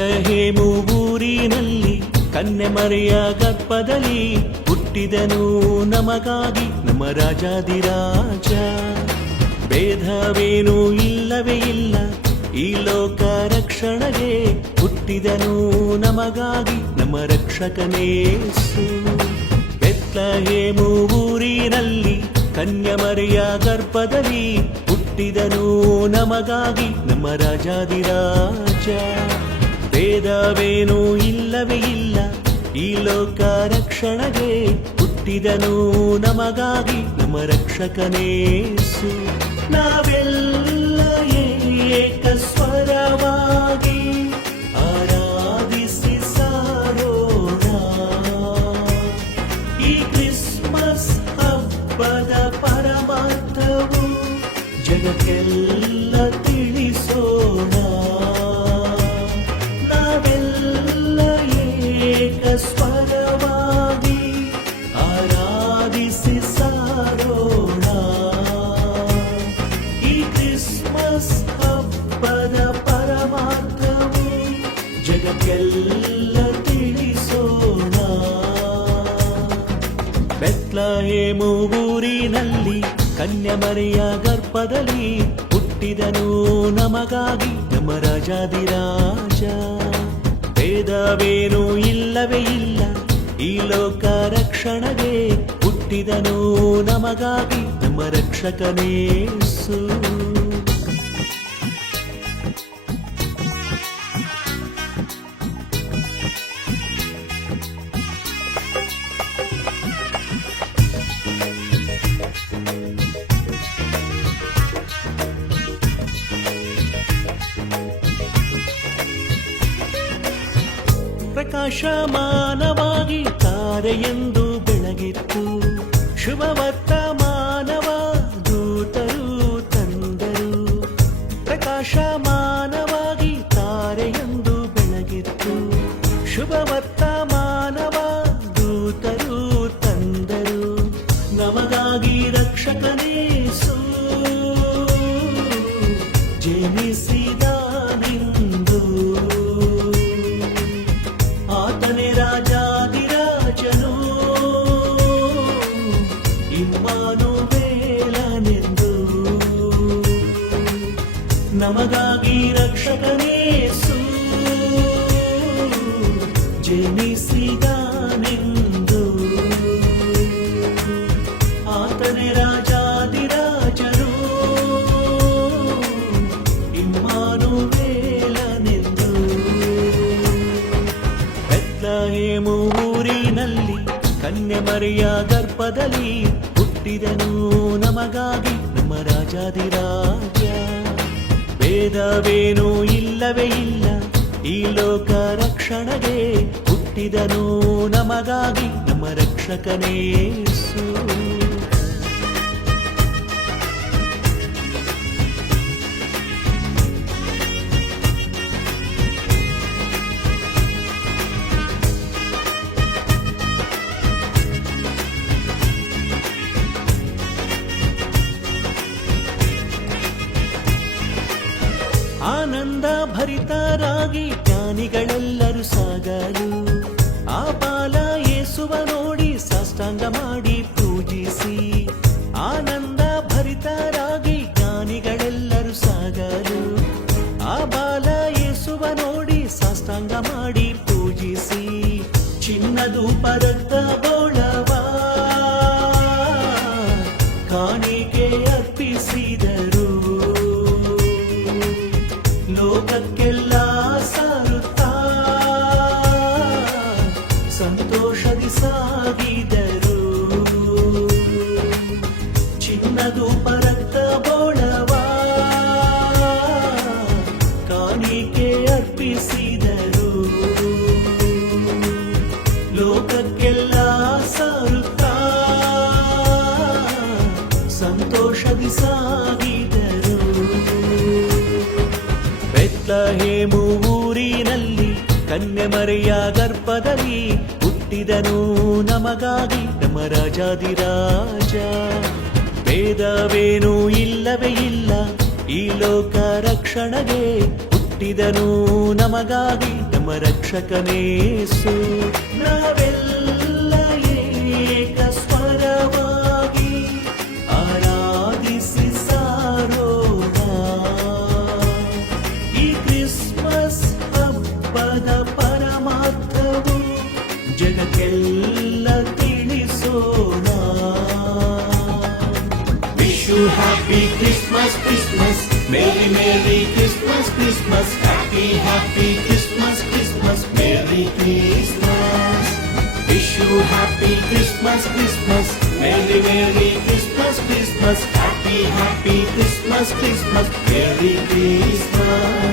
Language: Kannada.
ಬೆತ್ಲಹೇಮು ಊರಿನಲ್ಲಿ ಕನ್ನೆ ಮರೆಯ ಗರ್ಭದಲ್ಲಿ ಹುಟ್ಟಿದನು ನಮಗಾಗಿ ನಮ್ಮ ರಾಜಾದಿರಾಜ. ಭೇದವೇನೂ ಇಲ್ಲವೇ ಇಲ್ಲ, ಈ ಲೋಕ ರಕ್ಷಣೆಗೆ ಹುಟ್ಟಿದನು ನಮಗಾಗಿ ನಮ್ಮ ರಕ್ಷಕನೇಸು ಬೆತ್ಲಹೇಮು ಊರಿನಲ್ಲಿ ಕನ್ಯಮರೆಯ ಗರ್ಭದಲ್ಲಿ ಹುಟ್ಟಿದನು ನಮಗಾಗಿ ನಮ್ಮ ರಾಜಾದಿರಾಜ. ಭೇದವೇನೂ ಇಲ್ಲವೇ ಇಲ್ಲ. ಈ ಲೋಕ ರಕ್ಷಣೆಗೆ ಹುಟ್ಟಿದನು ನಮಗಾಗಿ ನಮ್ಮ ರಕ್ಷಕನೇಸು ನಾವೆಲ್ಲ ಏಕ ಸ್ವರವಾಗಿ ಆರಾಧಿಸಿ ಸಾರೋಣ. ಈ ಕ್ರಿಸ್ಮಸ್ ಹಬ್ಬದ ಪರಮಾರ್ಥವು ಜಗಕ್ಕೆಲ್ಲ ಬೆತ್ಲಹೇಮು ಊರಿನಲ್ಲಿ, ಕನ್ಯಮರೆಯ ಗರ್ಭದಲ್ಲಿ ಹುಟ್ಟಿದನು ನಮಗಾಗಿ ನಮ್ಮ ರಾಜಾದಿರಾಜ ಭೇದವೇನೂ ಇಲ್ಲವೇ ಇಲ್ಲ, ಈ ಲೋಕ ರಕ್ಷಣೆಗೆ ಹುಟ್ಟಿದನು ನಮಗಾಗಿ ನಮ್ಮ ರಕ್ಷಕನೇಸು ಪ್ರಕಾಶಮಾನವಾಗಿ ತಾರೆಯೆಂದು ಬೆಳಗಿತ್ತು. ಶುಭವತ್ತ ವರ್ತಮಾನವ ದೂತರು ತಂದರು. ಪ್ರಕಾಶಮಾನವಾಗಿ ಇಮ್ಮಾನು ಮೇಲನೆಂದು ನಮಗಾಗಿ ರಕ್ಷಕನೇಸು ಜನಿಸಿದಾನೆಂದು ಆತನೇ ರಾಜಾದಿರಾಜನು ಇಮ್ಮಾನು ಮೇಲನೆಂದು ಬೆತ್ಲಹೇಮು ಊರಿನಲ್ಲಿ ಕನ್ಯಮರೆಯ ಗರ್ಭದಲ್ಲಿ ಹುಟ್ಟಿದನು ನಮಗಾಗಿ ನಮ್ಮ ರಾಜಾದಿರಾಜ ಭೇದವೇನೂ ಇಲ್ಲವೇ ಇಲ್ಲ, ಈ ಲೋಕ ರಕ್ಷಣೆಗೆ ಹುಟ್ಟಿದನು ನಮಗಾಗಿ ನಮ್ಮ ರಕ್ಷಕನೇಸು ಆನಂದ ಭರಿತರಾಗಿ ಜ್ಞಾನಿಗಳೆಲ್ಲರೂ ಸಾಗಲು. ಆ ಬಾಲ ಏಸುವ ನೋಡಿ ಸಾಷ್ಟಾಂಗ ಮಾಡಿ ಪೂಜಿಸಿ. ಆನಂದ ಭರಿತರಾಗಿ ಜ್ಞಾನಿಗಳೆಲ್ಲರೂ ಸಾಗಲು. ಆ ಬಾಲ ಏಸುವ ನೋಡಿ ಸಾಷ್ಟಾಂಗ ಮಾಡಿ ಪೂಜಿಸಿ. ಚಿನ್ನದು ಪರತ್ತ ಗೋಳವ ಕಾಣಿಕೆ ಸಾಗಿದರು ಚಿನ್ನದು ಪರತ್ತ ಬೋಳವ ಕಾಣಿಕೆ ಅರ್ಪಿಸಿದರು. ಲೋಕಕ್ಕೆಲ್ಲ ಸಾರುತ್ತಾ ಸಂತೋಷದಿ ಸಾಗಿದರು. ಬೆತ್ತ ಊರಿನಲ್ಲಿ ಕನ್ಯೆ ಗರ್ಭದಲ್ಲಿ ಹುಟ್ಟಿದನು ನಮಗಾಗಿ ನಮ್ಮ ರಾಜಾದಿರಾಜ ಭೇದವೇನೂ ಇಲ್ಲವೇ ಇಲ್ಲ, ಈ ಲೋಕ ರಕ್ಷಣೆಗೆ ಹುಟ್ಟಿದ ಹುಟ್ಟಿದನು ನಮಗಾಗಿ ನಮ್ಮ ರಕ್ಷಕನೇಸು ನಾವೆಲ್ಲ ಏಕ ಸ್ವರವಾಗಿ you happy Christmas, Christmas, Merry Merry Christmas, Christmas, Happy Happy Christmas, Christmas, Merry Christmas. Wish you happy Christmas, Christmas, Merry Merry Christmas, Christmas, Happy Happy Christmas, Christmas, Merry Christmas.